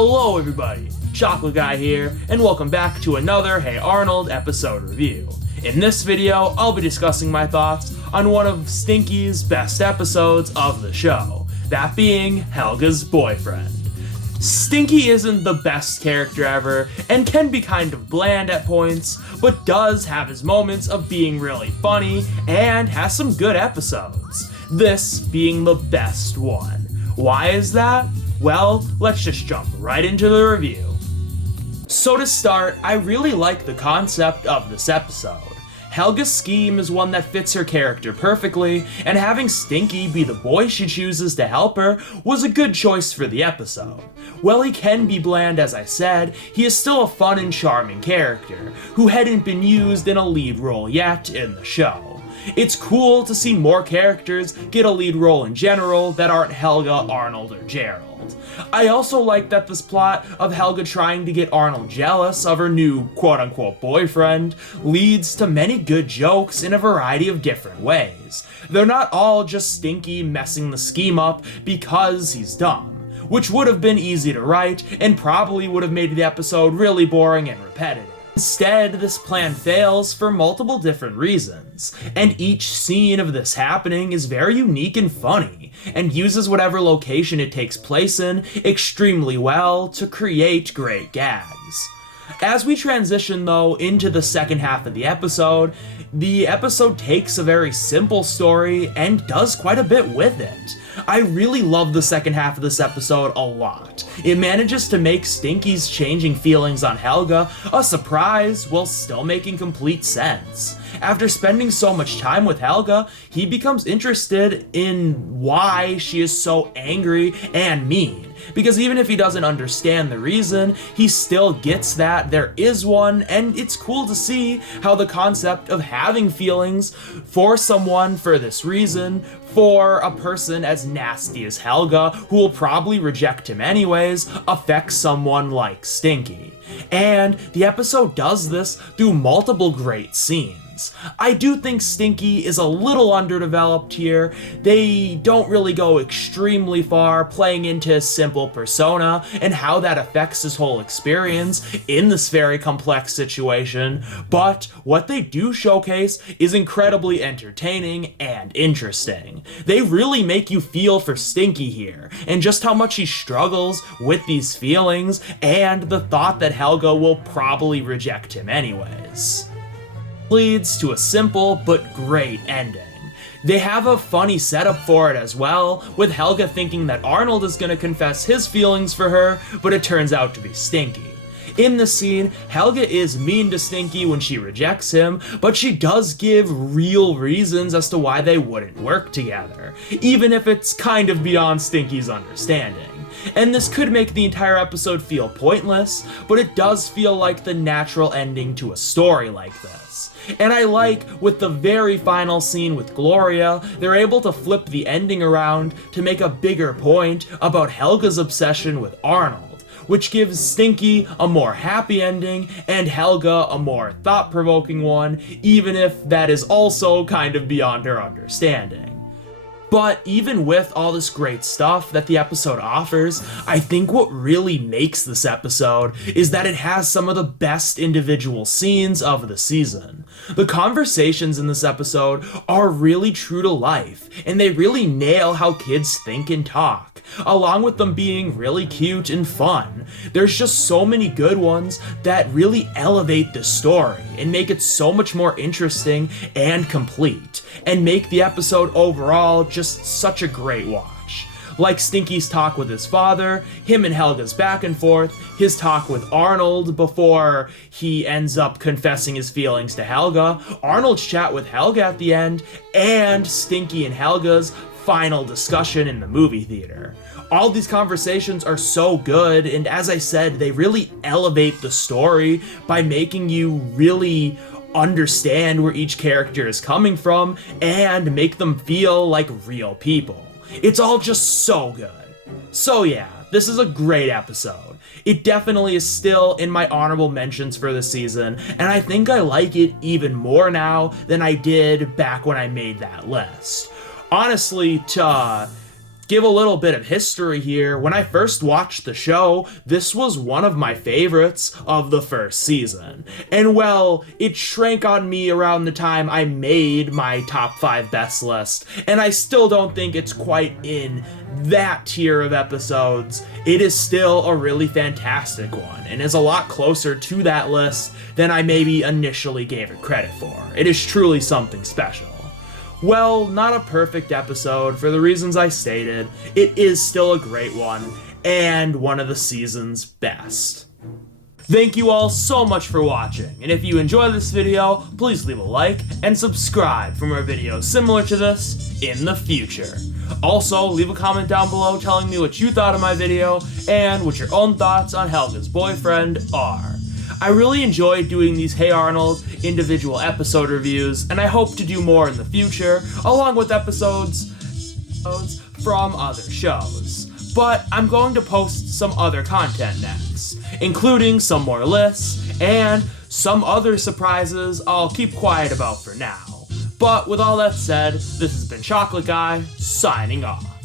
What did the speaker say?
Hello everybody, Chocolate Guy here, and welcome back to another Hey Arnold episode review. In this video, I'll be discussing my thoughts on one of Stinky's best episodes of the show, that being Helga's boyfriend. Stinky isn't the best character ever, and can be kind of bland at points, but does have his moments of being really funny, and has some good episodes, this being the best one. Why is that? Well, let's just jump right into the review. So to start, I really like the concept of this episode. Helga's scheme is one that fits her character perfectly, and having Stinky be the boy she chooses to help her was a good choice for the episode. While he can be bland as I said, he is still a fun and charming character, who hadn't been used in a lead role yet in the show. It's cool to see more characters get a lead role in general that aren't Helga, Arnold, or Gerald. I also like that this plot of Helga trying to get Arnold jealous of her new quote-unquote boyfriend leads to many good jokes in a variety of different ways. They're not all just Stinky messing the scheme up because he's dumb, which would have been easy to write and probably would have made the episode really boring and repetitive. Instead, this plan fails for multiple different reasons, and each scene of this happening is very unique and funny, and uses whatever location it takes place in extremely well to create great gags. As we transition, though, into the second half of the episode takes a very simple story and does quite a bit with it. I really love the second half of this episode a lot. It manages to make Stinky's changing feelings on Helga a surprise while still making complete sense. After spending so much time with Helga, he becomes interested in why she is so angry and mean. Because even if he doesn't understand the reason, he still gets that there is one, and it's cool to see how the concept of having feelings for someone for this reason, for a person as nasty as Helga, who will probably reject him anyways, affects someone like Stinky. And the episode does this through multiple great scenes. I do think Stinky is a little underdeveloped here. They don't really go extremely far playing into his simple persona and how that affects his whole experience in this very complex situation, but what they do showcase is incredibly entertaining and interesting. They really make you feel for Stinky here, and just how much he struggles with these feelings and the thought that Helga will probably reject him anyways. Leads to a simple but great ending. They have a funny setup for it as well, with Helga thinking that Arnold is going to confess his feelings for her, but it turns out to be Stinky. In this scene, Helga is mean to Stinky when she rejects him, but she does give real reasons as to why they wouldn't work together, even if it's kind of beyond Stinky's understanding. And this could make the entire episode feel pointless, but it does feel like the natural ending to a story like this. And I like, with the very final scene with Gloria, they're able to flip the ending around to make a bigger point about Helga's obsession with Arnold, which gives Stinky a more happy ending and Helga a more thought-provoking one, even if that is also kind of beyond her understanding. But even with all this great stuff that the episode offers, I think what really makes this episode is that it has some of the best individual scenes of the season. The conversations in this episode are really true to life, and they really nail how kids think and talk, along with them being really cute and fun. There's just so many good ones that really elevate the story and make it so much more interesting and complete, and make the episode overall just such a great watch. Like Stinky's talk with his father, him and Helga's back and forth, his talk with Arnold before he ends up confessing his feelings to Helga, Arnold's chat with Helga at the end, and Stinky and Helga's final discussion in the movie theater. All these conversations are so good, and as I said, they really elevate the story by making you really understand where each character is coming from and make them feel like real people. It's all just so good. So yeah, this is a great episode. It definitely is still in my honorable mentions for the season, and I think I like it even more now than I did back when I made that list. Honestly, give a little bit of history here. When I first watched the show, this was one of my favorites of the first season. And well, it shrank on me around the time I made my top 5 best list, and I still don't think it's quite in that tier of episodes. It is still a really fantastic one, and is a lot closer to that list than I maybe initially gave it credit for. It is truly something special. Well, not a perfect episode for the reasons I stated. It is still a great one, and one of the season's best. Thank you all so much for watching, and if you enjoy this video, please leave a like and subscribe for more videos similar to this in the future. Also, leave a comment down below telling me what you thought of my video and what your own thoughts on Helga's boyfriend are. I really enjoyed doing these Hey Arnold individual episode reviews, and I hope to do more in the future, along with episodes from other shows. But I'm going to post some other content next, including some more lists and some other surprises I'll keep quiet about for now. But with all that said, this has been Chocolate Guy, signing off.